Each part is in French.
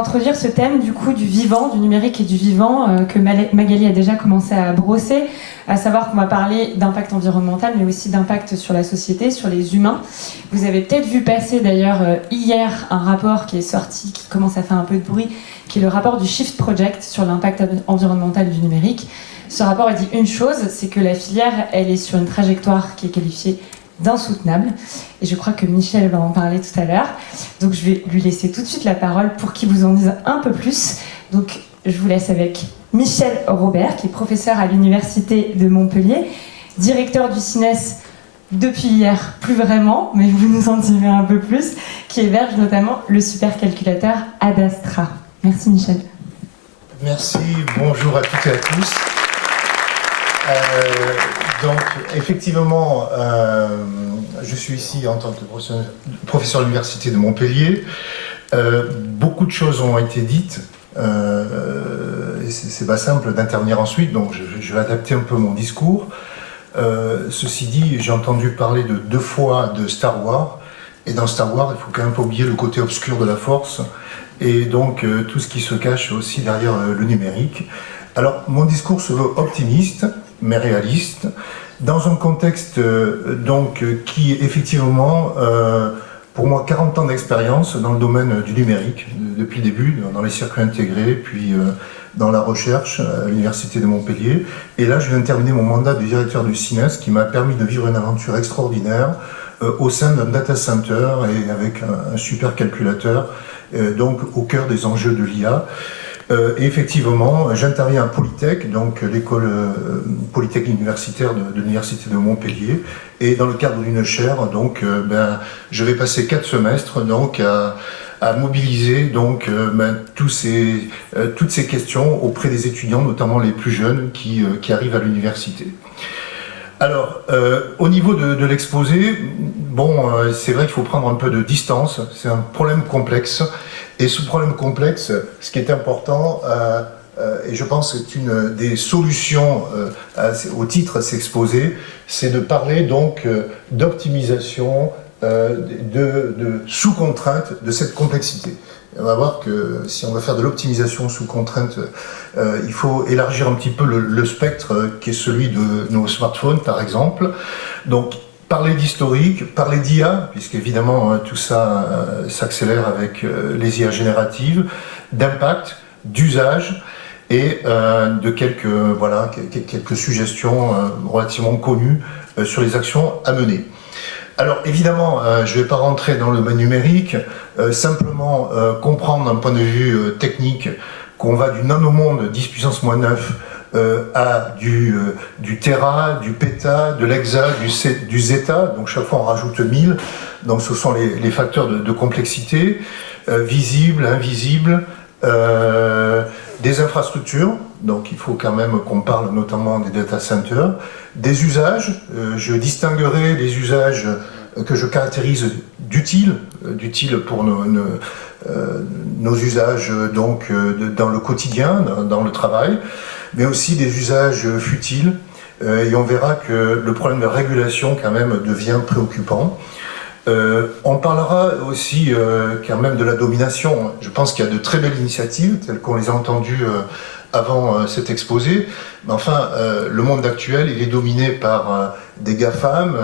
introduire ce thème du coup du vivant, du numérique et du vivant que Magali a déjà commencé à brosser, à savoir qu'on va parler d'impact environnemental mais aussi d'impact sur la société, sur les humains. Vous avez peut-être vu passer d'ailleurs hier un rapport qui est sorti, qui commence à faire un peu de bruit, qui est le rapport du Shift Project sur l'impact environnemental du numérique. Ce rapport dit une chose, c'est que la filière, elle est sur une trajectoire qui est qualifiée d'insoutenable. Et je crois que Michel va en parler tout à l'heure. Donc je vais lui laisser tout de suite la parole pour qu'il vous en dise un peu plus. Donc je vous laisse avec Michel Robert, qui est professeur à l'Université de Montpellier, directeur du CINES depuis hier, plus vraiment, mais vous nous en direz un peu plus, qui héberge notamment le supercalculateur Adastra. Merci Michel. Merci, bonjour à toutes et à tous. Donc, effectivement, je suis ici en tant que professeur à l'Université de Montpellier. Beaucoup de choses ont été dites. C'est pas simple d'intervenir ensuite, donc je vais adapter un peu mon discours. Ceci dit, j'ai entendu parler de 2 fois de Star Wars. Et dans Star Wars, il faut quand même pas oublier le côté obscur de la Force. Et donc, tout ce qui se cache aussi derrière le numérique. Alors, mon discours se veut optimiste, mais réaliste, dans un contexte qui est effectivement, pour moi, 40 ans d'expérience dans le domaine du numérique, depuis le début, dans les circuits intégrés, puis dans la recherche à l'Université de Montpellier. Et là, je viens de terminer mon mandat de directeur du CINES, qui m'a permis de vivre une aventure extraordinaire au sein d'un data center et avec un super calculateur, donc au cœur des enjeux de l'IA. Et effectivement, j'interviens à Polytech, donc l'école polytechnique universitaire de l'Université de Montpellier, et dans le cadre d'une chaire, donc, je vais passer 4 semestres donc, à mobiliser donc, toutes ces questions auprès des étudiants, notamment les plus jeunes qui arrivent à l'université. Alors, au niveau de l'exposé, bon, c'est vrai qu'il faut prendre un peu de distance, c'est un problème complexe. Et ce problème complexe, ce qui est important, et je pense que c'est une des solutions au titre s'exposer, c'est de parler donc d'optimisation, de sous-contrainte de cette complexité. On va voir que si on va faire de l'optimisation sous contrainte, il faut élargir un petit peu le spectre qui est celui de nos smartphones par exemple. Donc, parler d'historique, parler d'IA, puisqu'évidemment tout ça s'accélère avec les IA génératives, d'impact, d'usage et de quelques suggestions relativement connues sur les actions à mener. Alors évidemment, je ne vais pas rentrer dans le domaine numérique, simplement comprendre d'un point de vue technique qu'on va du nanomonde 10 puissance moins 9 à du téra, du péta, de l'hexa, du zeta, donc chaque fois on rajoute 1000, donc ce sont les facteurs de complexité, visibles, invisibles, des infrastructures, donc il faut quand même qu'on parle notamment des data centers, des usages, je distinguerai les usages que je caractérise d'utiles pour nos usages donc, dans le quotidien, dans le travail, mais aussi des usages futiles, et on verra que le problème de régulation quand même devient préoccupant. On parlera aussi quand même de la domination. Je pense qu'il y a de très belles initiatives, telles qu'on les a entendues avant cet exposé, mais enfin, le monde actuel, il est dominé par des GAFAM,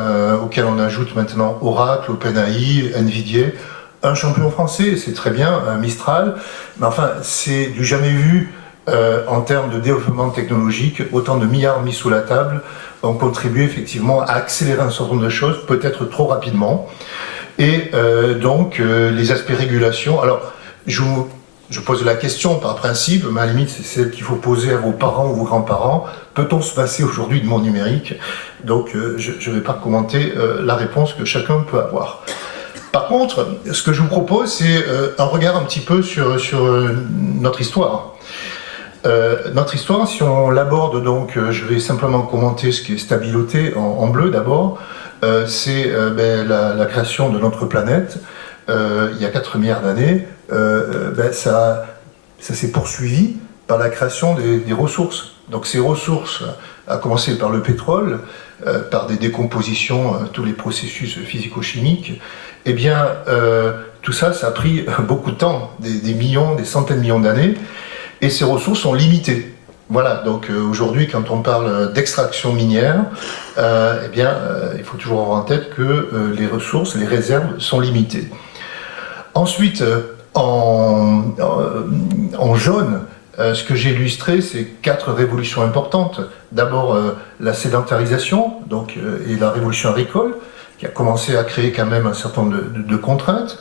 auxquels on ajoute maintenant Oracle, OpenAI, NVIDIA, un champion français, c'est très bien, Mistral, mais enfin, c'est du jamais vu en termes de développement technologique, autant de milliards mis sous la table ont contribué effectivement à accélérer un certain nombre de choses, peut-être trop rapidement. Et donc, les aspects régulation. Alors, je pose la question par principe, mais à la limite, c'est celle qu'il faut poser à vos parents ou vos grands-parents. Peut-on se passer aujourd'hui de mon numérique? Donc, je ne vais pas commenter la réponse que chacun peut avoir. Par contre, ce que je vous propose, c'est un regard un petit peu sur notre histoire. Notre histoire, si on l'aborde, donc, je vais simplement commenter ce qui est stabiloté en bleu d'abord, c'est la création de notre planète il y a 4 milliards d'années. Ça s'est poursuivi par la création des ressources. Donc ces ressources, à commencer par le pétrole, par des décompositions, tous les processus physico-chimiques, eh bien, tout ça, ça a pris beaucoup de temps, des millions, des centaines de millions d'années, et ces ressources sont limitées. Voilà, donc aujourd'hui, quand on parle d'extraction minière, eh bien, il faut toujours avoir en tête que les ressources, les réserves sont limitées. Ensuite, en jaune, ce que j'ai illustré, c'est 4 révolutions importantes. D'abord, la sédentarisation donc, et la révolution agricole, qui a commencé à créer quand même un certain nombre de contraintes,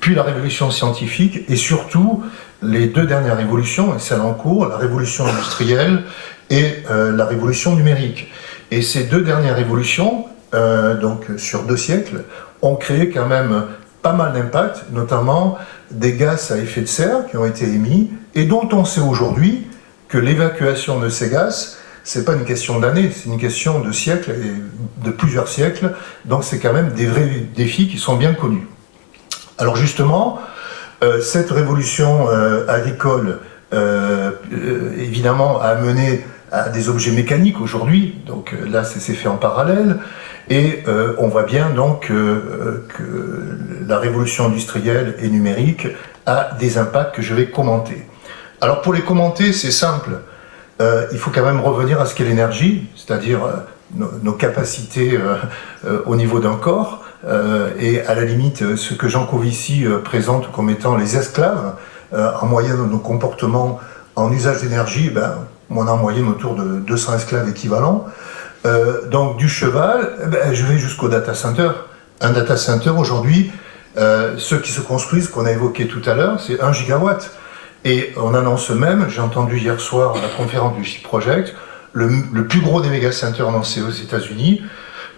puis la révolution scientifique, et surtout les 2 dernières révolutions, et celles en cours, la révolution industrielle et la révolution numérique. Et ces 2 dernières révolutions, donc sur 2 siècles, ont créé quand même pas mal d'impacts, notamment des gaz à effet de serre qui ont été émis, et dont on sait aujourd'hui que l'évacuation de ces gaz, c'est pas une question d'années, c'est une question de siècles, et de plusieurs siècles, donc c'est quand même des vrais défis qui sont bien connus. Alors justement, cette révolution agricole, évidemment, a amené à des objets mécaniques aujourd'hui, donc là c'est fait en parallèle, et on voit bien donc que la révolution industrielle et numérique a des impacts que je vais commenter. Alors pour les commenter, c'est simple, il faut quand même revenir à ce qu'est l'énergie, c'est-à-dire nos capacités au niveau d'un corps, et à la limite ce que Jean Covici présente comme étant les esclaves, en moyenne de nos comportements en usage d'énergie, ben, on a en moyenne autour de 200 esclaves équivalents. Donc du cheval, ben, je vais jusqu'au data center. Un data center aujourd'hui, ceux qui se construisent, qu'on a évoqué tout à l'heure, c'est 1 gigawatt. Et on annonce même, j'ai entendu hier soir à la conférence du Chip Project, le plus gros des méga centers annoncés aux États-Unis.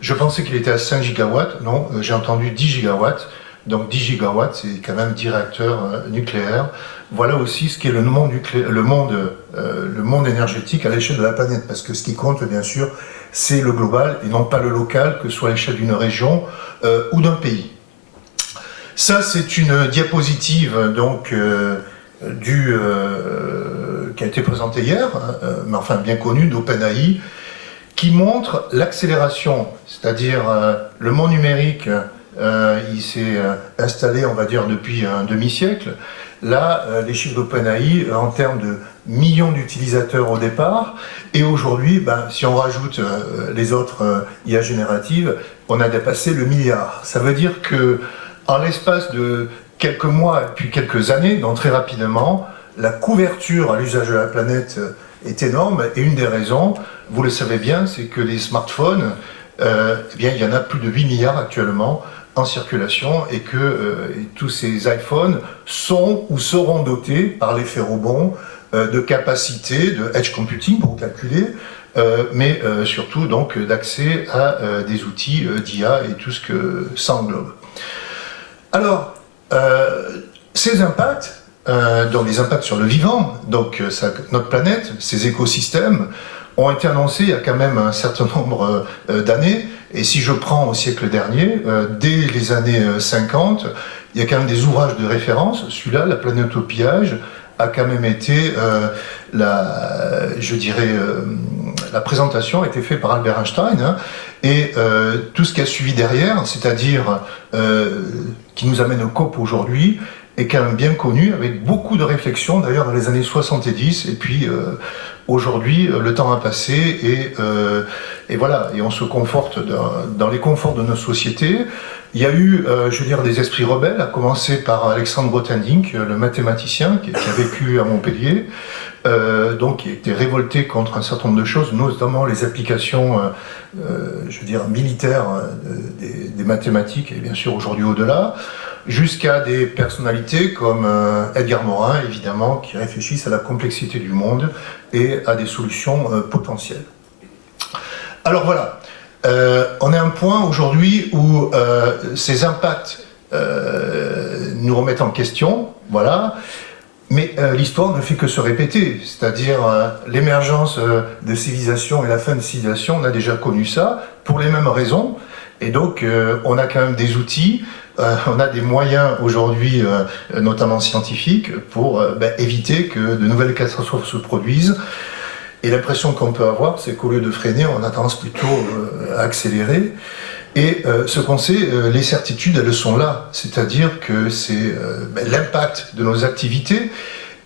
Je pensais qu'il était à 5 gigawatts, non, j'ai entendu 10 gigawatts. Donc 10 gigawatts, c'est quand même 10 réacteurs nucléaires. Voilà aussi ce qu'est le monde énergétique à l'échelle de la planète, parce que ce qui compte, bien sûr, c'est le global et non pas le local, que ce soit à l'échelle d'une région ou d'un pays. Ça, c'est une diapositive donc, qui a été présentée hier, mais enfin bien connue, d'OpenAI, qui montre l'accélération, c'est-à-dire le monde numérique, il s'est installé, on va dire, depuis un demi-siècle. Là, les chiffres d'OpenAI en termes de millions d'utilisateurs au départ, et aujourd'hui, ben, si on rajoute les autres IA génératives, on a dépassé le milliard. Ça veut dire que en l'espace de quelques mois puis quelques années, donc très rapidement, la couverture à l'usage de la planète est énorme, et une des raisons, vous le savez bien, c'est que les smartphones, eh bien, il y en a plus de 8 milliards actuellement en circulation, et que tous ces iPhones sont ou seront dotés par l'effet rebond de capacités de edge computing pour calculer, mais surtout donc d'accès à des outils d'IA et tout ce que ça englobe. Alors, ces impacts, donc les impacts sur le vivant, donc notre planète, ces écosystèmes, ont été annoncés il y a quand même un certain nombre d'années. Et si je prends au siècle dernier, dès les années 50, il y a quand même des ouvrages de référence. Celui-là, La planète au pillage, a quand même été, la présentation a été faite par Albert Einstein, hein, et tout ce qui a suivi derrière, c'est-à-dire qui nous amène au COP aujourd'hui, est quand même bien connu, avec beaucoup de réflexions, d'ailleurs dans les années 70, et puis aujourd'hui, le temps a passé, et voilà, et on se conforte dans les conforts de nos sociétés. Il y a eu, je veux dire, des esprits rebelles, à commencer par Alexandre Grothendieck, le mathématicien qui a vécu à Montpellier, donc qui a été révolté contre un certain nombre de choses, notamment les applications, je veux dire, militaires des mathématiques, et bien sûr aujourd'hui au-delà, jusqu'à des personnalités comme Edgar Morin, évidemment, qui réfléchissent à la complexité du monde et à des solutions potentielles. Alors voilà, on est à un point aujourd'hui où ces impacts nous remettent en question, voilà, mais l'histoire ne fait que se répéter, c'est-à-dire l'émergence de civilisation et la fin de civilisation, on a déjà connu ça, pour les mêmes raisons, et donc on a quand même des outils, on a des moyens aujourd'hui, notamment scientifiques, pour éviter que de nouvelles catastrophes se produisent. Et l'impression qu'on peut avoir, c'est qu'au lieu de freiner, on a tendance plutôt à accélérer. Et ce qu'on sait, les certitudes, elles sont là. C'est-à-dire que c'est l'impact de nos activités.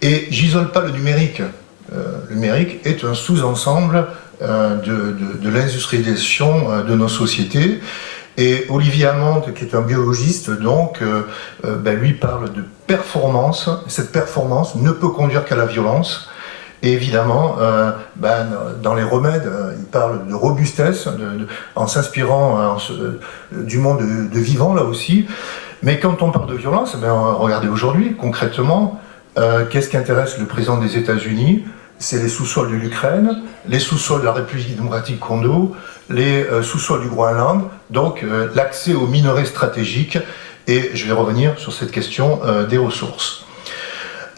Et j'isole pas le numérique. Le numérique est un sous-ensemble de l'industrialisation de nos sociétés. Et Olivier Hamond, qui est un biologiste, donc, lui parle de performance. Cette performance ne peut conduire qu'à la violence. Et évidemment, dans les remèdes, il parle de robustesse, en s'inspirant du monde de vivant, là aussi. Mais quand on parle de violence, regardez aujourd'hui, concrètement, qu'est-ce qui intéresse le président des États-Unis? C'est les sous-sols de l'Ukraine, les sous-sols de la République démocratique Congo, les sous-sols du Groenland, donc l'accès aux minerais stratégiques. Et je vais revenir sur cette question des ressources.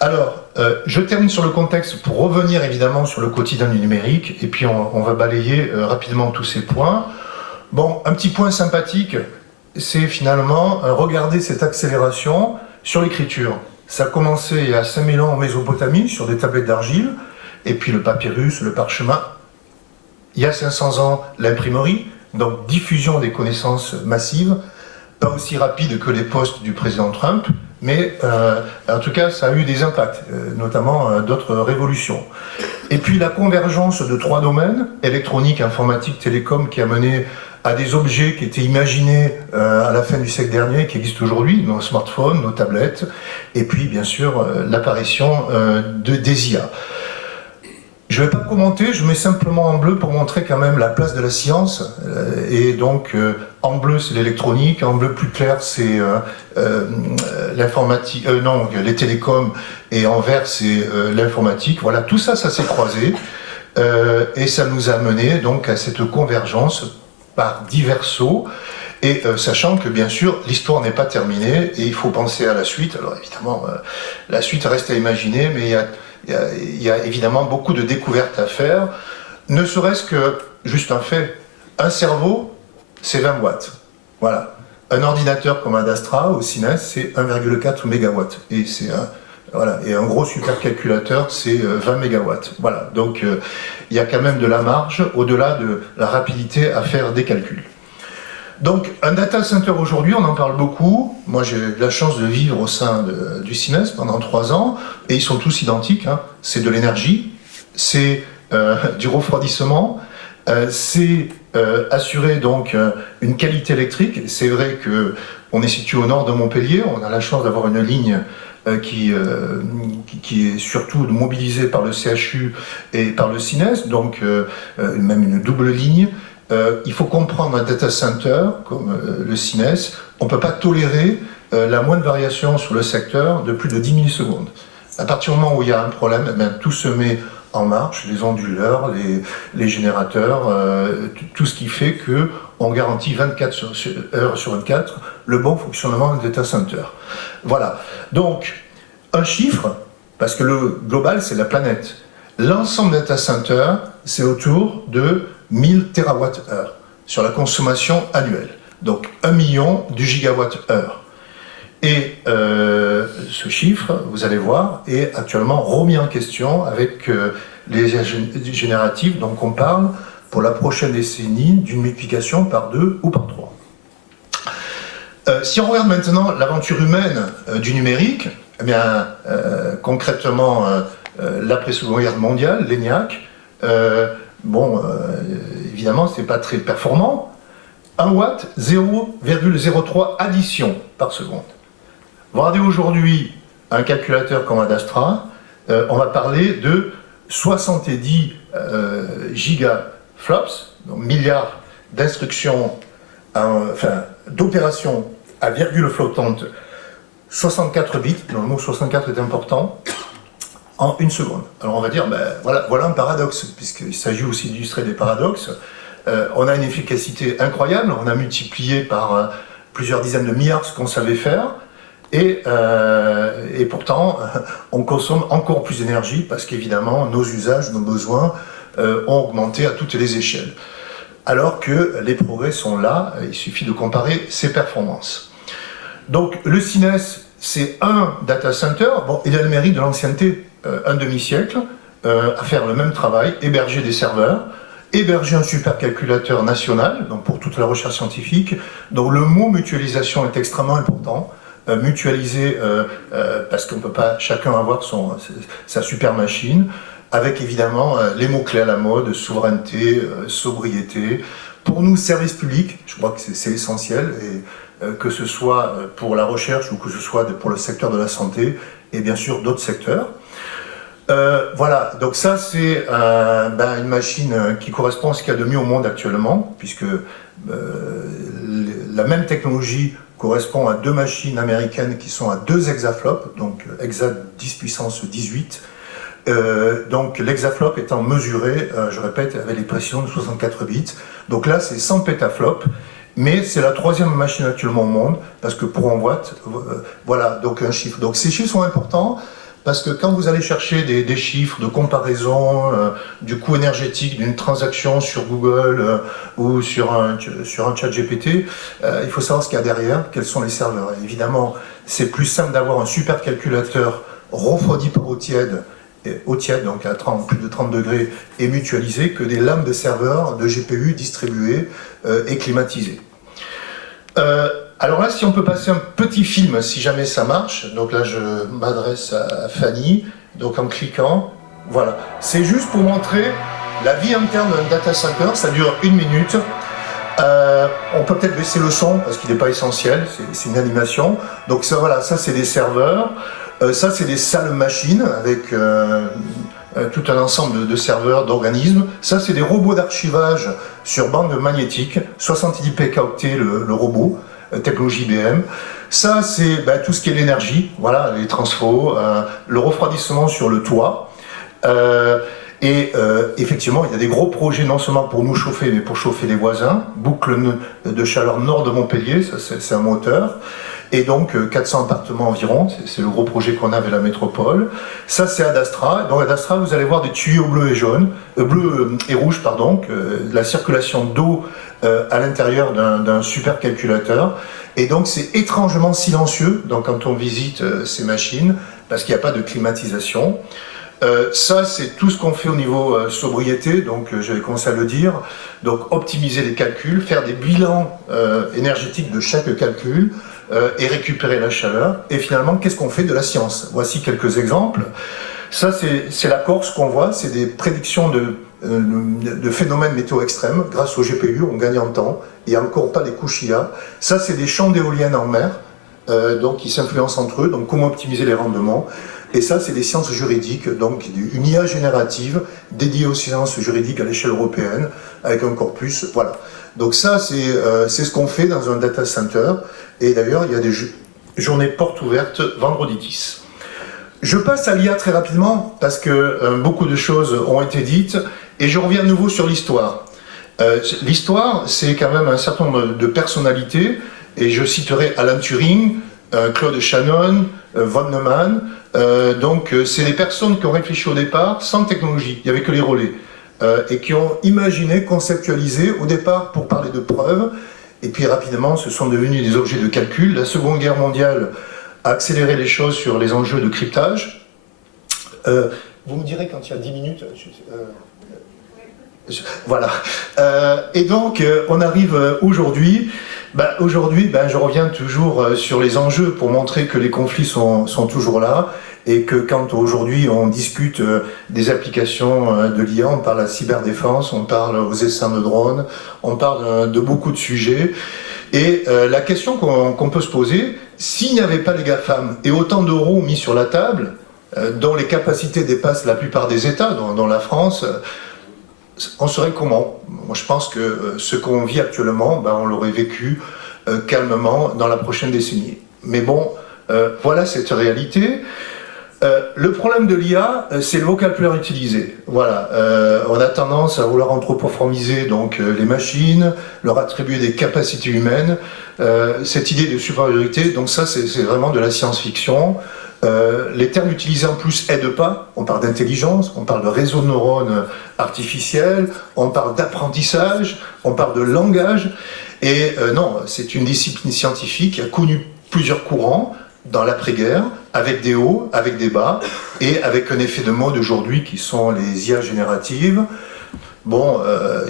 Alors, je termine sur le contexte pour revenir évidemment sur le quotidien du numérique, et puis on va balayer rapidement tous ces points. Bon, un petit point sympathique, c'est finalement regarder cette accélération sur l'écriture. Ça a commencé il y a 5000 ans en Mésopotamie, sur des tablettes d'argile, et puis le papyrus, le parchemin. Il y a 500 ans, l'imprimerie, donc diffusion des connaissances massives, pas aussi rapide que les postes du président Trump, mais en tout cas, ça a eu des impacts, notamment d'autres révolutions. Et puis la convergence de 3 domaines, électronique, informatique, télécom, qui a mené à des objets qui étaient imaginés à la fin du siècle dernier, qui existent aujourd'hui, nos smartphones, nos tablettes, et puis bien sûr l'apparition des IA. Je ne vais pas commenter, je mets simplement en bleu pour montrer quand même la place de la science. Et donc, en bleu, c'est l'électronique, en bleu plus clair, c'est l'informatique, les télécoms, et en vert, c'est l'informatique. Voilà, tout ça, ça s'est croisé. Et ça nous a mené donc à cette convergence par divers sauts. Et sachant que, bien sûr, l'histoire n'est pas terminée, et il faut penser à la suite. Alors, évidemment, la suite reste à imaginer, mais il y a évidemment beaucoup de découvertes à faire, ne serait-ce que, juste un fait, un cerveau, c'est 20 watts. Voilà. Un ordinateur comme un Astra au CINES, c'est 1,4 mégawatts. Et et un gros supercalculateur, c'est 20 mégawatts. Voilà. Donc, il y a quand même de la marge, au-delà de la rapidité à faire des calculs. Donc, un data center aujourd'hui, on en parle beaucoup. Moi, j'ai eu la chance de vivre au sein du CINES pendant 3 ans, et ils sont tous identiques. Hein. C'est de l'énergie, c'est du refroidissement, c'est assurer donc une qualité électrique. C'est vrai que on est situé au nord de Montpellier, on a la chance d'avoir une ligne qui est surtout mobilisée par le CHU et par le CINES, donc même une double ligne. Il faut comprendre un data center comme le CINES, on ne peut pas tolérer la moindre variation sur le secteur de plus de 10 millisecondes. À partir du moment où il y a un problème, tout se met en marche, les onduleurs, les générateurs, tout ce qui fait qu'on garantit 24 heures sur 24 le bon fonctionnement du data center. Voilà. Donc, un chiffre, parce que le global, c'est la planète. L'ensemble des data centers, c'est autour de 1000 TWh sur la consommation annuelle. Donc 1 million du gigawatt-heure. Et ce chiffre, vous allez voir, est actuellement remis en question avec les génératifs. Donc on parle pour la prochaine décennie d'une multiplication par 2 ou par 3. Si on regarde maintenant l'aventure humaine du numérique, eh bien, concrètement, l'après-seconde guerre mondiale, l'ENIAC, évidemment, ce n'est pas très performant. 1 watt, 0,03 addition par seconde. Vous regardez aujourd'hui un calculateur comme un Astra, on va parler de 70 gigaflops, donc milliards d'instructions, d'opérations à virgule flottante, 64 bits, le mot 64 est important, en 1 seconde. Alors on va dire, voilà un paradoxe, puisqu'il s'agit aussi d'illustrer des paradoxes. On a une efficacité incroyable, on a multiplié par plusieurs dizaines de milliards ce qu'on savait faire, et pourtant on consomme encore plus d'énergie, parce qu'évidemment nos usages, nos besoins ont augmenté à toutes les échelles. Alors que les progrès sont là, il suffit de comparer ces performances. Donc le CINES, c'est un data center, il a le mérite de l'ancienneté, un demi-siècle, à faire le même travail, héberger des serveurs, héberger un supercalculateur national, donc pour toute la recherche scientifique. Donc le mot mutualisation est extrêmement important. Mutualiser, parce qu'on ne peut pas chacun avoir sa super machine, avec évidemment les mots-clés à la mode, souveraineté, sobriété. Pour nous, service public, je crois que c'est essentiel, et que ce soit pour la recherche ou que ce soit pour le secteur de la santé, et bien sûr d'autres secteurs. Voilà, donc ça c'est une machine qui correspond à ce qu'il y a de mieux au monde actuellement, puisque la même technologie correspond à 2 machines américaines qui sont à 2 hexaflops, donc hexa 10 puissance 18. Donc l'hexaflop étant mesuré, je répète, avec les précisions de 64 bits. Donc là c'est 100 pétaflops, mais c'est la 3e machine actuellement au monde, parce que pour 1 watt, voilà, donc un chiffre. Donc ces chiffres sont importants, parce que quand vous allez chercher des chiffres de comparaison du coût énergétique d'une transaction sur Google ou sur un chat GPT, il faut savoir ce qu'il y a derrière, quels sont les serveurs. Et évidemment, c'est plus simple d'avoir un supercalculateur refroidi par eau tiède, donc à plus de 30 degrés, et mutualisé, que des lames de serveurs de GPU distribuées et climatisées. Alors là, si on peut passer un petit film, si jamais ça marche, donc là je m'adresse à Fanny, donc en cliquant, voilà. C'est juste pour montrer la vie interne d'un data center, ça dure 1 minute. On peut peut-être baisser le son, parce qu'il n'est pas essentiel, c'est une animation. Donc ça, voilà, ça c'est des serveurs, ça c'est des salles machines, avec tout un ensemble de serveurs, d'organismes. Ça c'est des robots d'archivage sur bande magnétique, 70 PK-octets le robot, technologie IBM. Ça, c'est tout ce qui est l'énergie, voilà, les transfos, le refroidissement sur le toit. Effectivement, il y a des gros projets non seulement pour nous chauffer, mais pour chauffer les voisins. Boucle de chaleur nord de Montpellier, ça c'est un moteur. Et donc 400 appartements environ, c'est le gros projet qu'on a avec la métropole. Ça c'est Adastra. Dans Adastra, vous allez voir des tuyaux bleus et jaunes, bleus et rouges, pardon, la circulation d'eau à l'intérieur d'un supercalculateur. Et donc c'est étrangement silencieux donc, quand on visite ces machines, parce qu'il n'y a pas de climatisation. Ça, c'est tout ce qu'on fait au niveau sobriété, donc j'avais commencé à le dire. Donc optimiser les calculs, faire des bilans énergétiques de chaque calcul, et récupérer la chaleur. Et finalement, qu'est-ce qu'on fait de la science? Voici quelques exemples. Ça, c'est la Corse qu'on voit, c'est des prédictions de phénomènes météo extrêmes. Grâce au GPU, on gagne en temps. Il n'y a encore pas les couches IA. Ça, c'est des champs d'éoliennes en mer, donc qui s'influencent entre eux, donc comment optimiser les rendements. Et ça, c'est des sciences juridiques, donc une IA générative dédiée aux sciences juridiques à l'échelle européenne, avec un corpus, voilà. Donc ça, c'est ce qu'on fait dans un data center. Et d'ailleurs, il y a des journées portes ouvertes vendredi 10. Je passe à l'IA très rapidement, parce que beaucoup de choses ont été dites, et je reviens à nouveau sur l'histoire. L'histoire, c'est quand même un certain nombre de personnalités, et je citerai Alan Turing, Claude Shannon, von Neumann. Donc c'est des personnes qui ont réfléchi au départ sans technologie, il n'y avait que les relais, et qui ont imaginé, conceptualisé au départ pour parler de preuves, et puis rapidement ce sont devenus des objets de calcul. La Seconde Guerre mondiale a accéléré les choses sur les enjeux de cryptage. Vous me direz quand il y a 10 minutes. Voilà. Et donc on arrive aujourd'hui. Aujourd'hui, je reviens toujours sur les enjeux pour montrer que les conflits sont toujours là, et que quand aujourd'hui on discute des applications de l'IA, on parle à la cyberdéfense, on parle aux essaims de drones, on parle de beaucoup de sujets. Et la question qu'on peut se poser, s'il n'y avait pas les GAFAM et autant d'euros mis sur la table, dont les capacités dépassent la plupart des États, dont la France, on serait comment? Moi, je pense que ce qu'on vit actuellement, on l'aurait vécu calmement dans la prochaine décennie. Mais bon, voilà cette réalité. Le problème de l'IA, c'est le vocabulaire utilisé. Voilà, on a tendance à vouloir anthropomorphiser donc les machines, leur attribuer des capacités humaines. Cette idée de supériorité, donc ça, c'est vraiment de la science-fiction. Les termes utilisés en plus aident pas. On parle d'intelligence, on parle de réseau de neurones artificiels, on parle d'apprentissage, on parle de langage. Et non, c'est une discipline scientifique qui a connu plusieurs courants dans l'après-guerre, avec des hauts, avec des bas, et avec un effet de mode aujourd'hui qui sont les IA génératives. Bon,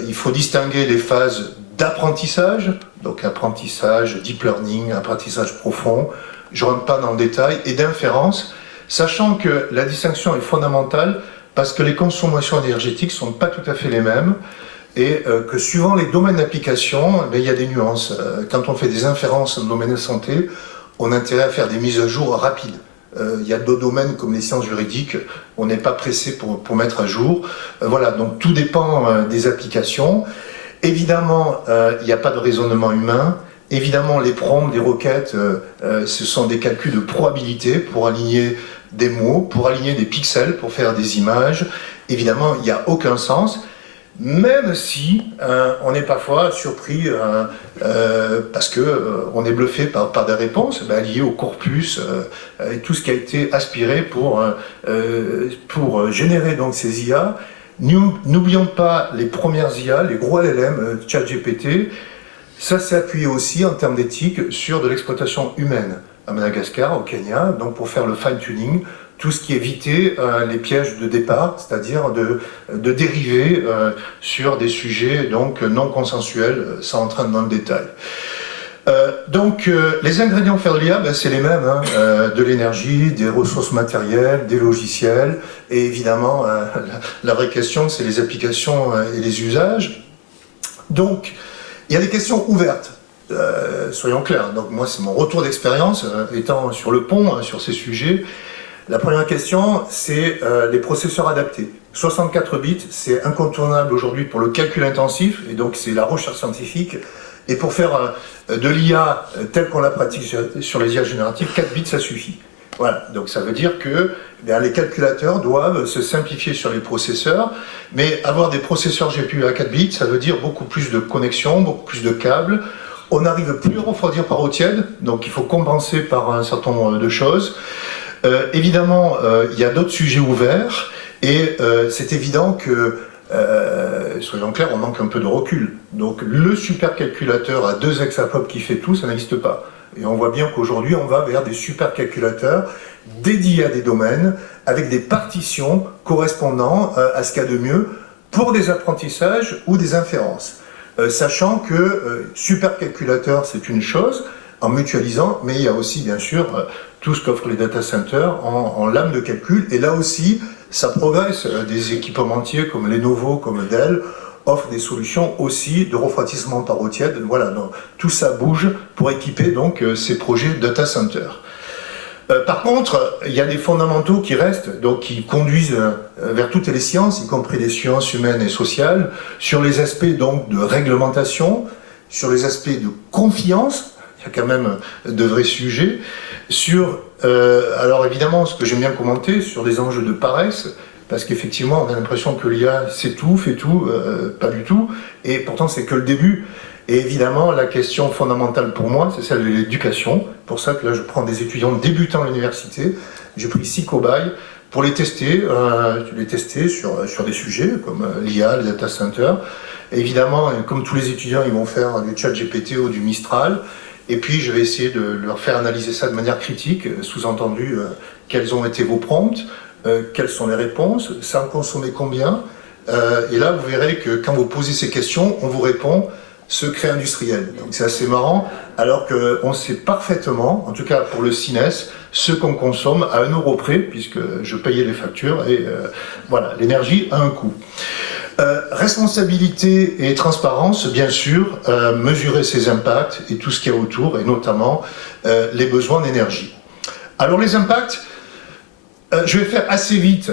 il faut distinguer les phases d'apprentissage, donc apprentissage, deep learning, apprentissage profond, je ne rentre pas dans le détail, et d'inférence, sachant que la distinction est fondamentale parce que les consommations énergétiques ne sont pas tout à fait les mêmes, et que suivant les domaines d'application, il y a des nuances. Quand on fait des inférences dans le domaine de la santé, on a intérêt à faire des mises à jour rapides. Il y a d'autres domaines comme les sciences juridiques, on n'est pas pressé pour mettre à jour. Voilà, donc tout dépend des applications. Évidemment, il n'y a pas de raisonnement humain. Évidemment, les prompts des requêtes, ce sont des calculs de probabilité pour aligner des mots, pour aligner des pixels, pour faire des images. Évidemment, il n'y a aucun sens. Même si on est parfois surpris parce qu'on est bluffé par des réponses liées au corpus et tout ce qui a été aspiré pour générer donc ces IA. N'oublions pas les premières IA, les gros LLM, ChatGPT, ça s'est appuyé aussi en termes d'éthique sur de l'exploitation humaine à Madagascar, au Kenya, donc pour faire le fine-tuning, tout ce qui évitait les pièges de départ, c'est-à-dire de dériver sur des sujets donc non consensuels, sans entrer dans le détail. Les ingrédients pour faire de l'IA, c'est les mêmes, de l'énergie, des ressources matérielles, des logiciels, et évidemment, la vraie question, c'est les applications et les usages. Donc, il y a des questions ouvertes. Soyons clairs, donc moi c'est mon retour d'expérience, étant sur le pont, sur ces sujets. La première question, c'est les processeurs adaptés. 64 bits, c'est incontournable aujourd'hui pour le calcul intensif, et donc c'est la recherche scientifique. Et pour faire de l'IA telle qu'on la pratique sur les IA génératives, 4 bits, ça suffit. Voilà, donc ça veut dire que les calculateurs doivent se simplifier sur les processeurs, mais avoir des processeurs GPU à 4 bits, ça veut dire beaucoup plus de connexions, beaucoup plus de câbles. On n'arrive plus à refroidir par eau tiède, donc il faut compenser par un certain nombre de choses. Évidemment, il y a d'autres sujets ouverts, et c'est évident que, soyons clairs, on manque un peu de recul. Donc le supercalculateur à 2 hexaflops qui fait tout, ça n'existe pas. Et on voit bien qu'aujourd'hui, on va vers des supercalculateurs dédiés à des domaines, avec des partitions correspondant à ce qu'il y a de mieux pour des apprentissages ou des inférences. Sachant que supercalculateur, c'est une chose, en mutualisant, mais il y a aussi, bien sûr, tout ce qu'offrent les data centers en lame de calcul. Et là aussi, ça progresse. Des équipementiers comme Lenovo, comme Dell, offrent des solutions aussi de refroidissement par eau tiède. Voilà, donc, tout ça bouge pour équiper donc ces projets data centers. Par contre, il y a des fondamentaux qui restent, donc qui conduisent vers toutes les sciences, y compris les sciences humaines et sociales, sur les aspects donc de réglementation, sur les aspects de confiance. Il y a quand même de vrais sujets. Sur, alors évidemment, ce que j'aime bien commenter, sur les enjeux de paresse, parce qu'effectivement, on a l'impression que l'IA sait tout, fait tout, pas du tout, et pourtant c'est que le début. Et évidemment, la question fondamentale pour moi, c'est celle de l'éducation. Pour ça que là, je prends des étudiants débutants à l'université, j'ai pris 6 cobayes pour les tester sur des sujets comme l'IA, les data centers. Et évidemment, comme tous les étudiants, ils vont faire du ChatGPT ou du Mistral. Et puis, je vais essayer de leur faire analyser ça de manière critique, sous-entendu, quels ont été vos prompts, quelles sont les réponses, ça en consommait combien. Et là, vous verrez que quand vous posez ces questions, on vous répond secret industriel. Donc c'est assez marrant, alors qu'on sait parfaitement, en tout cas pour le CINES, ce qu'on consomme à 1 euro près, puisque je payais les factures, et voilà, l'énergie a un coût. Responsabilité et transparence, bien sûr, mesurer ses impacts et tout ce qu'il y a autour, et notamment les besoins d'énergie. Alors les impacts, je vais faire assez vite,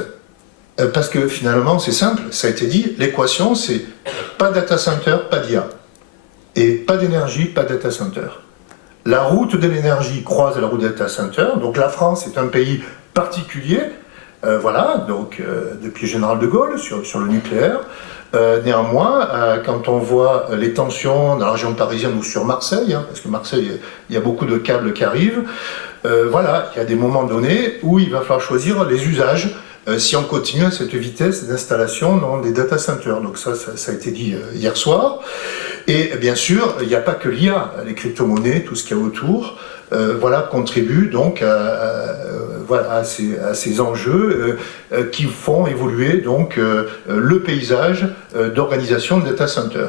parce que finalement c'est simple, ça a été dit, l'équation c'est pas data center, pas d'IA. Et pas d'énergie, pas data center. La route de l'énergie croise la route des data center, donc la France est un pays particulier, voilà, donc depuis Général de Gaulle sur le nucléaire. Néanmoins, quand on voit les tensions dans la région parisienne ou sur Marseille, parce que Marseille, il y a beaucoup de câbles qui arrivent, voilà, il y a des moments donnés où il va falloir choisir les usages si on continue à cette vitesse d'installation dans des data centers. Donc ça a été dit hier soir. Et bien sûr, il n'y a pas que l'IA, les crypto-monnaies, tout ce qu'il y a autour, contribuent donc à ces enjeux qui font évoluer donc le paysage d'organisation de data center.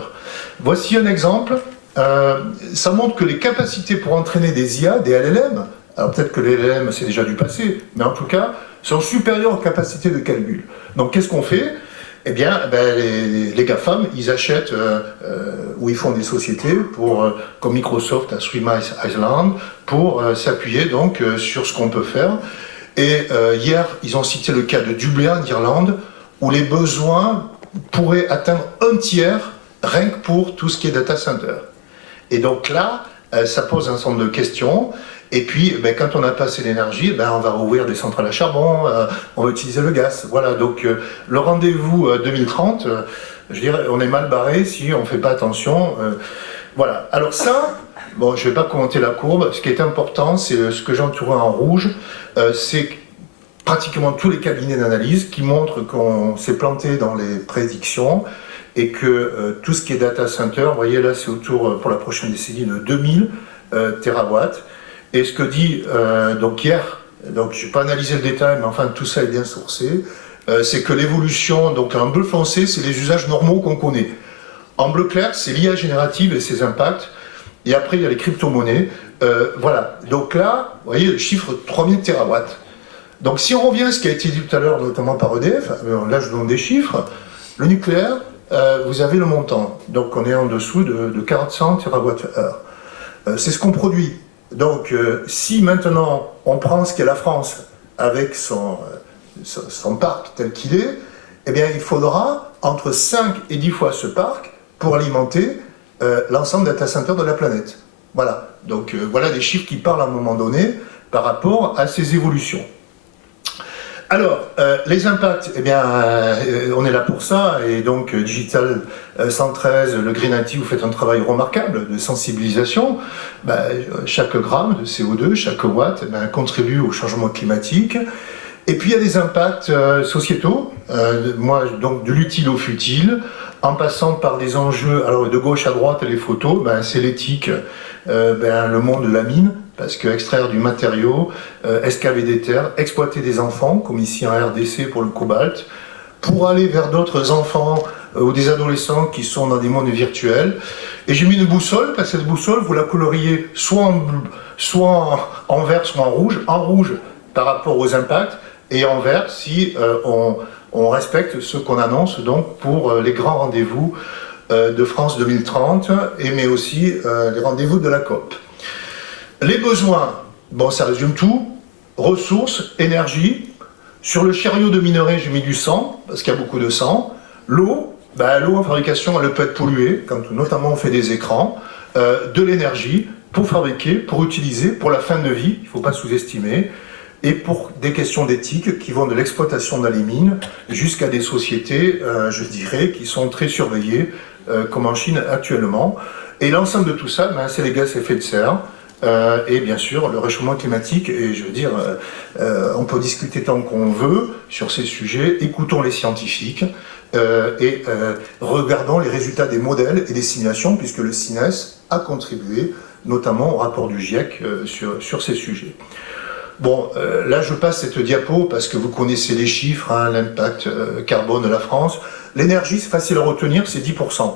Voici un exemple. Ça montre que les capacités pour entraîner des IA, des LLM, alors peut-être que les LLM c'est déjà du passé, mais en tout cas sont supérieures aux capacités de calcul. Donc qu'est-ce qu'on fait? Eh bien, les GAFAM, ils achètent ou ils font des sociétés comme Microsoft à Three Mile Island pour s'appuyer donc sur ce qu'on peut faire. Et hier, ils ont cité le cas de Dublin, d'Irlande, où les besoins pourraient atteindre 1/3 rien que pour tout ce qui est data center. Et donc là, ça pose un certain nombre de questions. Et puis, quand on a pas assez d'énergie, on va rouvrir des centrales à charbon, on va utiliser le gaz. Voilà, donc le rendez-vous 2030, je dirais, on est mal barré si on ne fait pas attention. Voilà, alors ça, bon, je ne vais pas commenter la courbe. Ce qui est important, c'est ce que j'ai entouré en rouge, c'est pratiquement tous les cabinets d'analyse qui montrent qu'on s'est planté dans les prédictions et que tout ce qui est data center, vous voyez là, c'est autour, pour la prochaine décennie, de 2000 terawatts. Et ce que dit donc hier, donc je n'ai pas analysé le détail, mais enfin tout ça est bien sourcé, c'est que l'évolution, donc en bleu foncé, c'est les usages normaux qu'on connaît. En bleu clair, c'est l'IA générative et ses impacts. Et après, il y a les crypto-monnaies. Voilà, donc là, vous voyez le chiffre 3000 terawatts. Donc si on revient à ce qui a été dit tout à l'heure, notamment par EDF, là je donne des chiffres, le nucléaire, vous avez le montant. Donc on est en dessous de 400 TWh. C'est ce qu'on produit. Donc, si maintenant on prend ce qu'est la France avec son parc tel qu'il est, eh bien il faudra entre 5 et 10 fois ce parc pour alimenter l'ensemble des data centers de la planète. Voilà, donc voilà des chiffres qui parlent à un moment donné par rapport à ces évolutions. Alors, les impacts, eh bien, on est là pour ça, et donc Digital 113, le Green IT, vous faites un travail remarquable de sensibilisation. Chaque gramme de CO2, chaque watt, contribue au changement climatique. Et puis il y a des impacts sociétaux, donc de l'utile au futile, en passant par des enjeux, alors de gauche à droite, les photos, c'est l'éthique, le monde de la mine, parce que extraire du matériau, excaver des terres, exploiter des enfants, comme ici en RDC pour le cobalt, pour aller vers d'autres enfants ou des adolescents qui sont dans des mondes virtuels. Et j'ai mis une boussole, parce que cette boussole, vous la coloriez soit en vert, soit en rouge par rapport aux impacts, et en vert si on respecte ce qu'on annonce donc pour les grands rendez-vous de France 2030, mais aussi les rendez-vous de la COP. Les besoins, bon ça résume tout, ressources, énergie. Sur le chariot de minerais, j'ai mis du sang, parce qu'il y a beaucoup de sang. L'eau, l'eau en fabrication, elle peut être polluée, quand notamment on fait des écrans. De l'énergie pour fabriquer, pour utiliser, pour la fin de vie, il ne faut pas sous-estimer. Et pour des questions d'éthique qui vont de l'exploitation dans les mines jusqu'à des sociétés, je dirais, qui sont très surveillées, comme en Chine actuellement. Et l'ensemble de tout ça, c'est les gaz à effet de serre. Et bien sûr le réchauffement climatique, et je veux dire, on peut discuter tant qu'on veut sur ces sujets, écoutons les scientifiques et regardons les résultats des modèles et des simulations, puisque le CINES a contribué notamment au rapport du GIEC sur ces sujets. Bon, là je passe cette diapo parce que vous connaissez les chiffres, l'impact carbone de la France. L'énergie, c'est facile à retenir, c'est 10%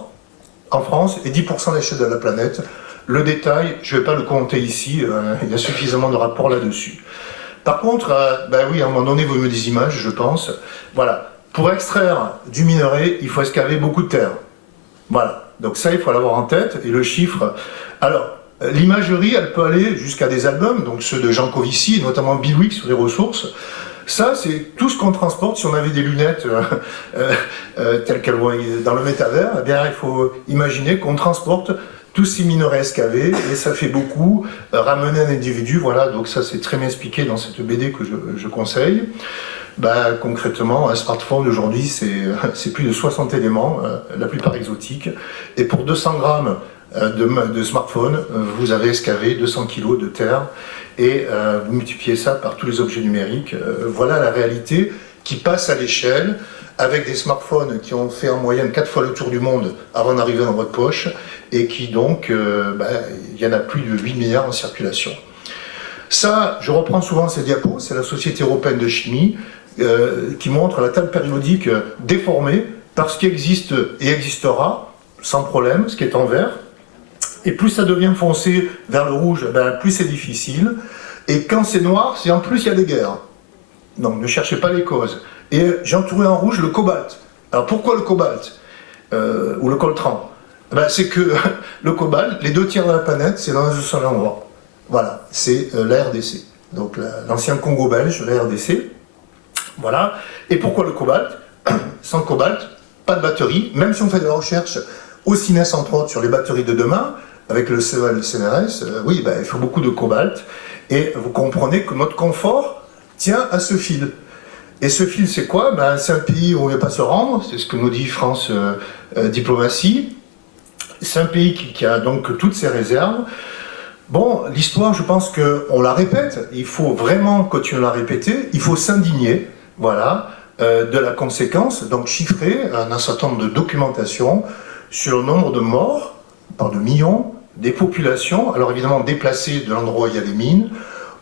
en France et 10% à l'échelle de la planète. Le détail, je ne vais pas le compter ici, il y a suffisamment de rapports là-dessus. Par contre, oui, à un moment donné, vous me des images, je pense. Voilà, pour extraire du minerai, il faut excaver beaucoup de terre. Voilà, donc ça, il faut l'avoir en tête, et le chiffre... Alors, l'imagerie, elle peut aller jusqu'à des albums, donc ceux de Jean Covici, et notamment Bill Wicks sur les ressources. Ça, c'est tout ce qu'on transporte. Si on avait des lunettes telles qu'elles vont dans le métavers, eh bien, il faut imaginer qu'on transporte tous ces minerais excavés, et ça fait beaucoup, ramener un individu, voilà, donc ça c'est très bien expliqué dans cette BD que je conseille. Concrètement, un smartphone aujourd'hui, c'est plus de 60 éléments, la plupart exotiques, et pour 200 grammes de smartphone, vous avez excavé 200 kg de terre, et vous multipliez ça par tous les objets numériques. Voilà la réalité qui passe à l'échelle. avec des smartphones qui ont fait en moyenne 4 fois le tour du monde avant d'arriver dans votre poche, et qui donc, il y en a plus de 8 milliards en circulation. Ça, je reprends souvent ces diapos, c'est la Société européenne de chimie, qui montre la table périodique déformée par ce qui existe et existera, sans problème, ce qui est en vert. Et plus ça devient foncé vers le rouge, plus c'est difficile. Et quand c'est noir, c'est en plus il y a des guerres. Donc ne cherchez pas les causes. Et j'ai entouré en rouge le cobalt. Alors pourquoi le cobalt ou le coltan? C'est que le cobalt, les 2 tiers de la planète, c'est dans un seul endroit. Voilà, c'est la RDC. Donc l'ancien Congo belge, la RDC. Voilà. Et pourquoi le cobalt? Sans cobalt, pas de batterie. Même si on fait de la recherche au CINES, entre autres, sur les batteries de demain, avec le CEA et le CNRS, il faut beaucoup de cobalt. Et vous comprenez que notre confort tient à ce fil. Et ce fil, c'est quoi? C'est un pays où on ne veut pas se rendre, c'est ce que nous dit France Diplomatie. C'est un pays qui a donc toutes ses réserves. Bon, l'histoire, je pense qu'on la répète, il faut vraiment continuer à la répéter, il faut s'indigner, voilà, de la conséquence, donc chiffrer un certain nombre de documentations sur le nombre de morts, on parle de millions, des populations, alors évidemment déplacées de l'endroit où il y a les mines.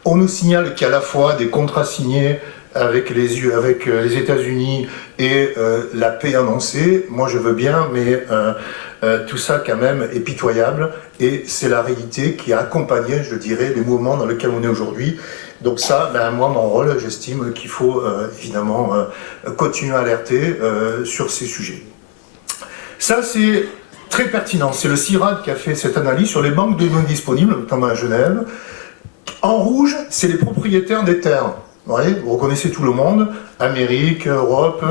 On nous signale qu'il y a à la fois des contrats signés avec les États-Unis et la paix annoncée. Moi je veux bien, mais tout ça quand même est pitoyable, et c'est la réalité qui a accompagné, je dirais, les mouvements dans lesquels on est aujourd'hui. Donc ça, moi, mon rôle, j'estime qu'il faut évidemment continuer à alerter sur ces sujets. Ça, c'est très pertinent. C'est le CIRAD qui a fait cette analyse sur les banques de données disponibles, notamment à Genève. En rouge, c'est les propriétaires des terres. Vous reconnaissez tout le monde, Amérique, Europe,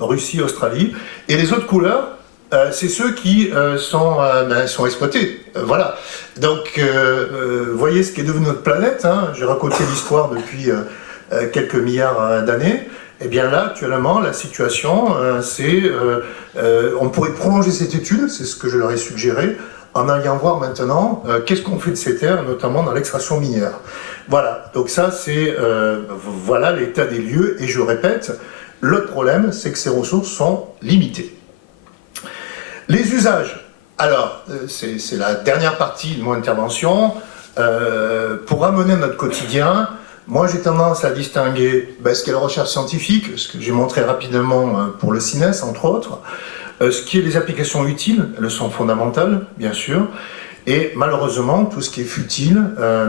Russie, Australie. Et les autres couleurs, c'est ceux qui sont exploités. Voilà. Donc, voyez ce qui est devenu notre planète. J'ai raconté l'histoire depuis quelques milliards d'années. Eh bien là, actuellement, la situation, on pourrait prolonger cette étude, c'est ce que je leur ai suggéré, en allant voir maintenant qu'est-ce qu'on fait de ces terres, notamment dans l'extraction minière. Voilà, donc ça c'est voilà l'état des lieux, et je répète, l'autre problème, c'est que ces ressources sont limitées. Les usages, alors c'est la dernière partie de mon intervention. Pour amener notre quotidien, moi j'ai tendance à distinguer ce qu'est la recherche scientifique, ce que j'ai montré rapidement pour le CINES entre autres, ce qui est les applications utiles, elles sont fondamentales bien sûr, et malheureusement tout ce qui est futile,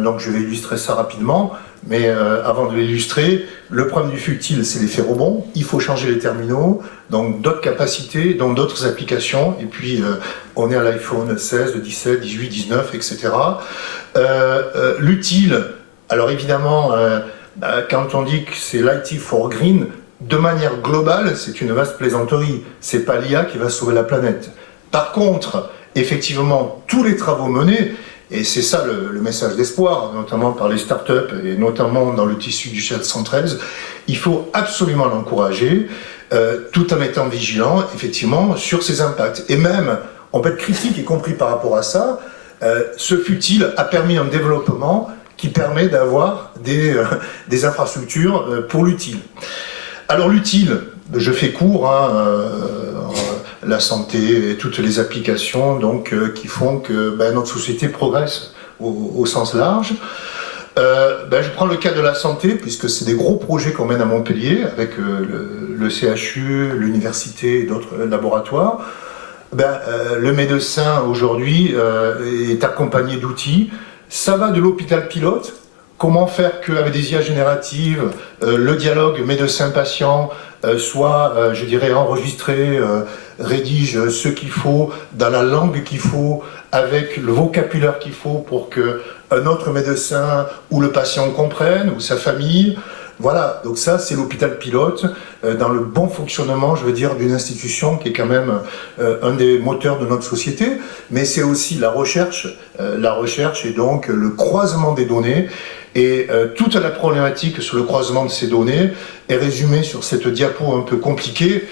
donc je vais illustrer ça rapidement, mais avant de l'illustrer, le problème du futile c'est l'effet rebond, il faut changer les terminaux, donc d'autres capacités, donc d'autres applications, et puis on est à l'iPhone 16, 17, 18, 19, etc. L'utile, alors évidemment, quand on dit que c'est l'IT for Green, de manière globale, c'est une vaste plaisanterie. C'est pas l'IA qui va sauver la planète. Par contre, effectivement, tous les travaux menés, et c'est ça le message d'espoir, notamment par les startups et notamment dans le tissu du CHED 113, il faut absolument l'encourager, tout en étant vigilant, effectivement, sur ses impacts. Et même, on peut être critique, y compris par rapport à ça, ce futile a permis un développement qui permet d'avoir des infrastructures pour l'utile. Alors l'utile, je fais court, la santé et toutes les applications donc, qui font que notre société progresse au sens large. Je prends le cas de la santé, puisque c'est des gros projets qu'on mène à Montpellier, avec le CHU, l'université et d'autres laboratoires. Le médecin aujourd'hui est accompagné d'outils. Ça va de l'hôpital pilote, comment faire qu'avec des IA génératives, le dialogue médecin-patient soit, je dirais, enregistré, rédige ce qu'il faut, dans la langue qu'il faut, avec le vocabulaire qu'il faut pour qu'un autre médecin ou le patient comprenne, ou sa famille. Voilà, donc ça c'est l'hôpital pilote, dans le bon fonctionnement, je veux dire, d'une institution qui est quand même un des moteurs de notre société, mais c'est aussi la recherche et donc le croisement des données, et toute la problématique sur le croisement de ces données est résumée sur cette diapo un peu compliquée,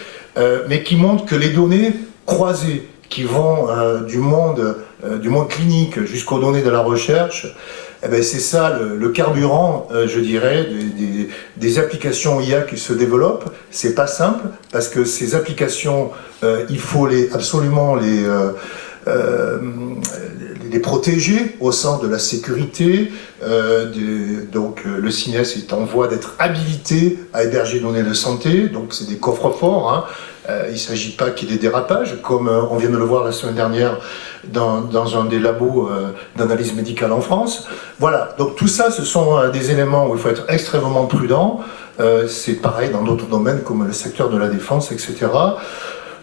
mais qui montre que les données croisées qui vont du monde clinique jusqu'aux données de la recherche, eh ben, c'est ça le carburant, je dirais, des applications IA qui se développent. C'est pas simple, parce que ces applications, il faut absolument les protéger au sens de la sécurité. Donc le CNES est en voie d'être habilité à héberger des données de santé, donc c'est des coffres forts. Hein. Il ne s'agit pas qu'il y ait des dérapages, comme on vient de le voir la semaine dernière dans un des labos d'analyse médicale en France. Voilà, donc tout ça, ce sont des éléments où il faut être extrêmement prudent. C'est pareil dans d'autres domaines comme le secteur de la défense, etc.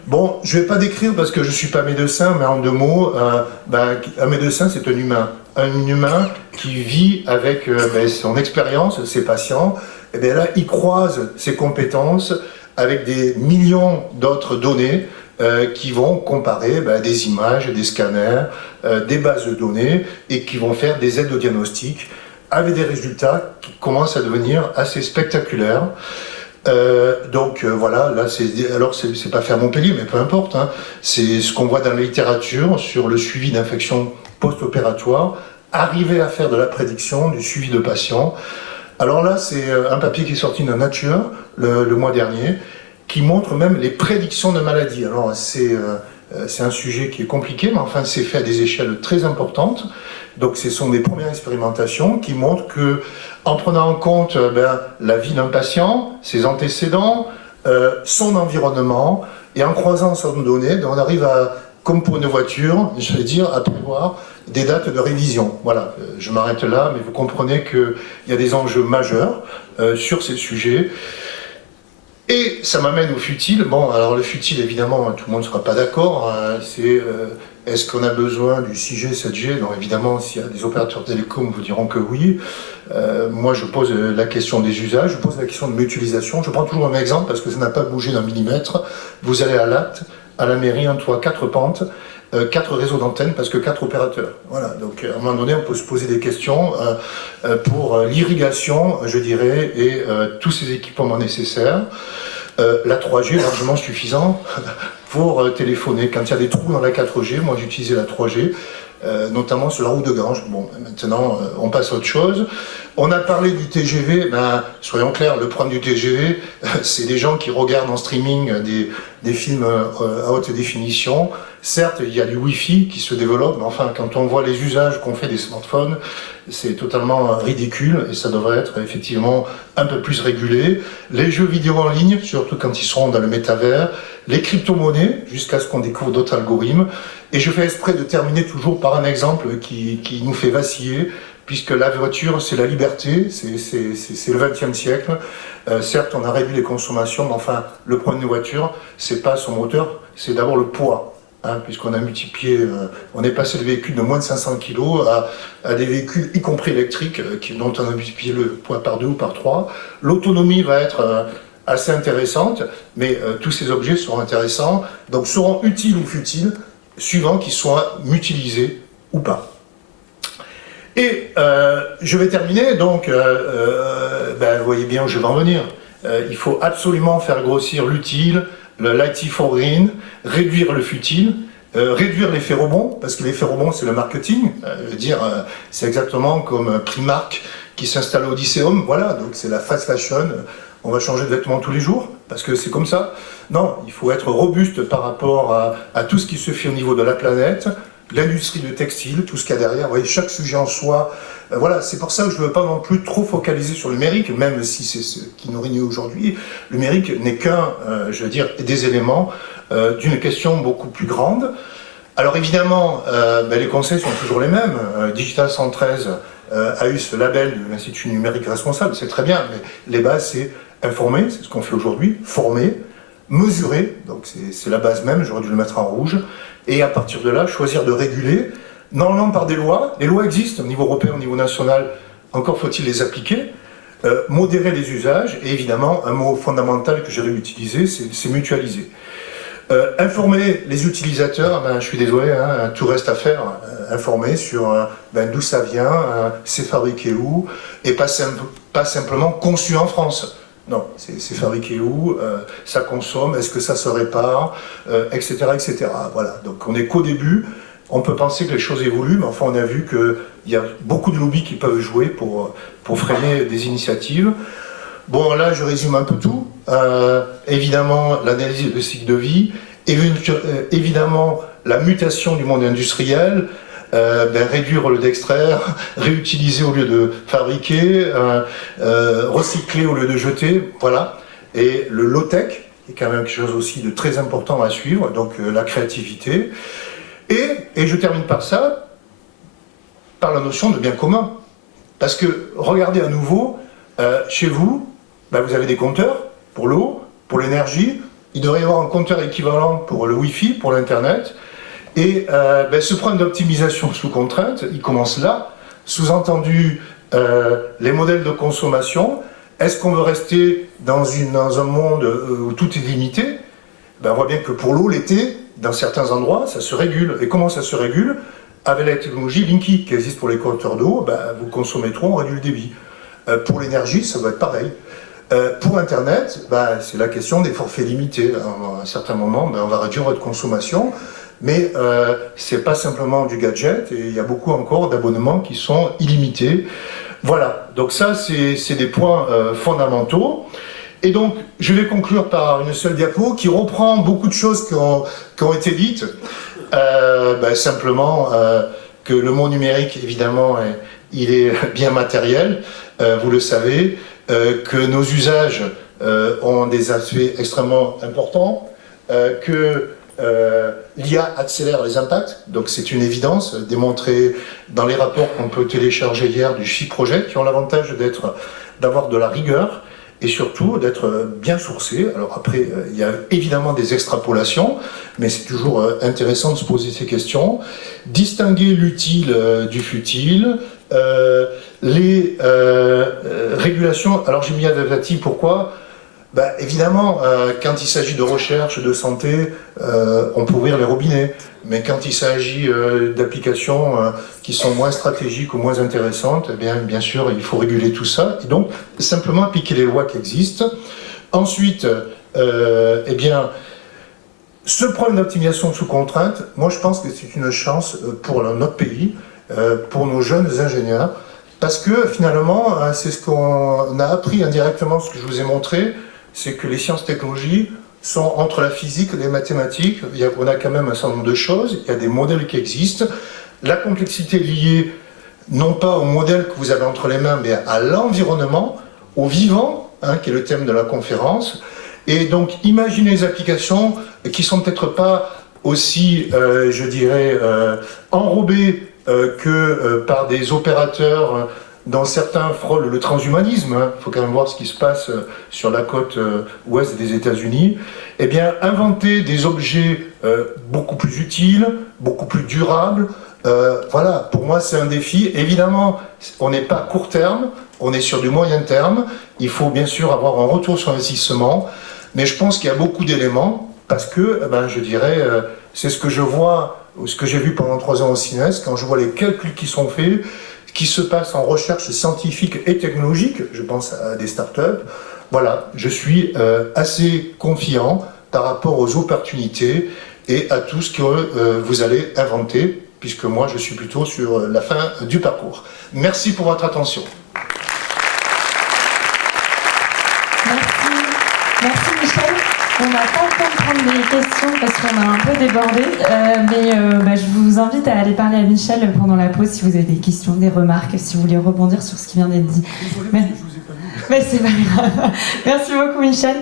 Bon, je ne vais pas décrire parce que je ne suis pas médecin, mais en 2 mots, un médecin c'est un humain. Un humain qui vit avec son expérience, ses patients, et bien là, il croise ses compétences avec des millions d'autres données qui vont comparer des images, des scanners, des bases de données et qui vont faire des aides au diagnostic avec des résultats qui commencent à devenir assez spectaculaires. Voilà, là c'est pas fait à Montpellier, mais peu importe, hein. C'est ce qu'on voit dans la littérature sur le suivi d'infections post-opératoires, arriver à faire de la prédiction, du suivi de patients. Alors là, c'est un papier qui est sorti dans Nature le mois dernier, qui montre même les prédictions de maladies. Alors c'est un sujet qui est compliqué, mais enfin c'est fait à des échelles très importantes. Donc ce sont des premières expérimentations qui montrent que, en prenant en compte la vie d'un patient, ses antécédents, son environnement, et en croisant certaines données, on arrive à, comme pour une voiture, je vais dire, à prévoir des dates de révision. Voilà, je m'arrête là, mais vous comprenez qu'il y a des enjeux majeurs sur ces sujets. Et ça m'amène au futile. Bon, alors le futile, évidemment, tout le monde ne sera pas d'accord. Hein, c'est est-ce qu'on a besoin du 6G, 7G? Non, évidemment, s'il y a des opérateurs télécoms, vous diront que oui. Moi, je pose la question des usages, je pose la question de l'utilisation. Je prends toujours un exemple parce que ça n'a pas bougé d'un millimètre. Vous allez à l'acte, à la mairie, un toit, 4 pentes, 4 réseaux d'antennes parce que 4 opérateurs. Voilà, donc à un moment donné, on peut se poser des questions pour l'irrigation, je dirais, et tous ces équipements nécessaires. La 3G est largement suffisant pour téléphoner. Quand il y a des trous dans la 4G, moi j'utilisais la 3G, notamment sur la route de Ganges. Bon, maintenant on passe à autre chose. On a parlé du TGV, soyons clairs, le problème du TGV, c'est des gens qui regardent en streaming des films à haute définition. Certes, il y a du Wi-Fi qui se développe, mais enfin, quand on voit les usages qu'on fait des smartphones, c'est totalement ridicule et ça devrait être effectivement un peu plus régulé. Les jeux vidéo en ligne, surtout quand ils seront dans le métavers, les crypto-monnaies, jusqu'à ce qu'on découvre d'autres algorithmes. Et je fais exprès de terminer toujours par un exemple qui nous fait vaciller, puisque la voiture, c'est la liberté, c'est le XXe siècle. Certes, on a réduit les consommations, mais enfin, le problème d'une voiture, c'est pas son moteur, c'est d'abord le poids. Hein, puisqu'on a multiplié, on est passé de véhicules de moins de 500 kg à des véhicules, y compris électriques, dont on a multiplié le poids par 2 ou par 3. L'autonomie va être assez intéressante, mais tous ces objets seront intéressants, donc seront utiles ou futiles, suivant qu'ils soient mutualisés ou pas. Et je vais terminer, donc, vous voyez bien où je vais en venir. Il faut absolument faire grossir l'utile, l'IT for Green, réduire le futile, réduire l'effet rebond, parce que l'effet rebond c'est le marketing, c'est exactement comme Primark qui s'installe au Odysseum, voilà, donc c'est la fast fashion, on va changer de vêtements tous les jours, parce que c'est comme ça. Non, il faut être robuste par rapport à tout ce qui se fait au niveau de la planète, l'industrie du textile, tout ce qu'il y a derrière, vous voyez, chaque sujet en soi. Voilà, c'est pour ça que je ne veux pas non plus trop focaliser sur le numérique, même si c'est ce qui nous réunit aujourd'hui. Le numérique n'est qu'un, des éléments d'une question beaucoup plus grande. Alors évidemment, les conseils sont toujours les mêmes. Digital 113 a eu ce label de l'Institut numérique responsable, c'est très bien, mais les bases, c'est informer, c'est ce qu'on fait aujourd'hui, former, mesurer, donc c'est la base même, j'aurais dû le mettre en rouge, et à partir de là, choisir de réguler, normalement par des lois. Les lois existent au niveau européen, au niveau national, encore faut-il les appliquer, modérer les usages, et évidemment, un mot fondamental que j'ai réutilisé, c'est mutualiser. Informer les utilisateurs, je suis désolé, hein, tout reste à faire, informer sur d'où ça vient, c'est fabriqué où, et pas simplement conçu en France. Non, c'est fabriqué où, ça consomme, est-ce que ça se répare, etc., etc. Voilà, donc on n'est qu'au début, on peut penser que les choses évoluent, mais enfin on a vu qu'il y a beaucoup de lobbies qui peuvent jouer pour freiner des initiatives. Bon, là je résume un peu tout. Évidemment, l'analyse de cycle de vie, évidemment la mutation du monde industriel, réduire au lieu d'extraire, réutiliser au lieu de fabriquer, recycler au lieu de jeter, voilà. Et le low-tech est quand même quelque chose aussi de très important à suivre, donc la créativité. Et je termine par ça, par la notion de bien commun. Parce que, regardez à nouveau, chez vous, vous avez des compteurs pour l'eau, pour l'énergie, il devrait y avoir un compteur équivalent pour le Wi-Fi, pour l'Internet. Et ce problème d'optimisation sous contrainte, il commence là. Sous-entendu, les modèles de consommation. Est-ce qu'on veut rester dans un monde où tout est limité? On voit bien que pour l'eau, l'été, dans certains endroits, ça se régule. Et comment ça se régule? Avec la technologie Linky, qui existe pour les compteurs d'eau, vous consommez trop, on réduit le débit. Pour l'énergie, ça va être pareil. Pour Internet, c'est la question des forfaits limités. À un certain moment, on va réduire votre consommation. Mais c'est pas simplement du gadget, et il y a beaucoup encore d'abonnements qui sont illimités. Voilà, donc ça c'est des points fondamentaux. Et donc je vais conclure par une seule diapo qui reprend beaucoup de choses qui ont été dites. Simplement que le monde numérique, évidemment, il est bien matériel, vous le savez, que nos usages ont des aspects extrêmement importants, que l'IA accélère les impacts, donc c'est une évidence, démontrée dans les rapports qu'on peut télécharger hier du Chi Project, qui ont l'avantage d'avoir de la rigueur et surtout d'être bien sourcés. Alors après, il y a évidemment des extrapolations, mais c'est toujours intéressant de se poser ces questions. Distinguer l'utile du futile, les régulations. Alors j'ai mis adaptative, pourquoi ? Évidemment, quand il s'agit de recherche, de santé, on peut ouvrir les robinets. Mais quand il s'agit d'applications qui sont moins stratégiques ou moins intéressantes, bien sûr, il faut réguler tout ça. Et donc, simplement appliquer les lois qui existent. Ensuite, ce problème d'optimisation sous contrainte, moi je pense que c'est une chance pour notre pays, pour nos jeunes ingénieurs, parce que finalement, c'est ce qu'on a appris indirectement, ce que je vous ai montré, c'est que les sciences technologies sont entre la physique et les mathématiques. On a quand même un certain nombre de choses, il y a des modèles qui existent. La complexité est liée non pas au modèle que vous avez entre les mains, mais à l'environnement, au vivant, qui est le thème de la conférence. Et donc, imaginez les applications qui ne sont peut-être pas aussi, enrobées que par des opérateurs dont certains frôlent le transhumanisme. Il faut quand même voir ce qui se passe sur la côte ouest des États-Unis. Inventer des objets beaucoup plus utiles, beaucoup plus durables. Voilà, pour moi c'est un défi. Évidemment, on n'est pas à court terme, on est sur du moyen terme. Il faut bien sûr avoir un retour sur investissement, mais je pense qu'il y a beaucoup d'éléments, parce que, c'est ce que je vois, ce que j'ai vu pendant 3 ans au CINES, quand je vois les calculs qui sont faits, qui se passent en recherche scientifique et technologique, je pense à des startups. Voilà, je suis assez confiant par rapport aux opportunités et à tout ce que vous allez inventer, puisque moi je suis plutôt sur la fin du parcours. Merci pour votre attention. Merci Michel. On n'a pas le temps de prendre des questions parce qu'on a un peu débordé, mais je vous invite à aller parler à Michel pendant la pause si vous avez des questions, des remarques, si vous voulez rebondir sur ce qui vient d'être dit. Désolé, parce que je vous ai pas vu. Mais c'est pas grave. Merci beaucoup Michel.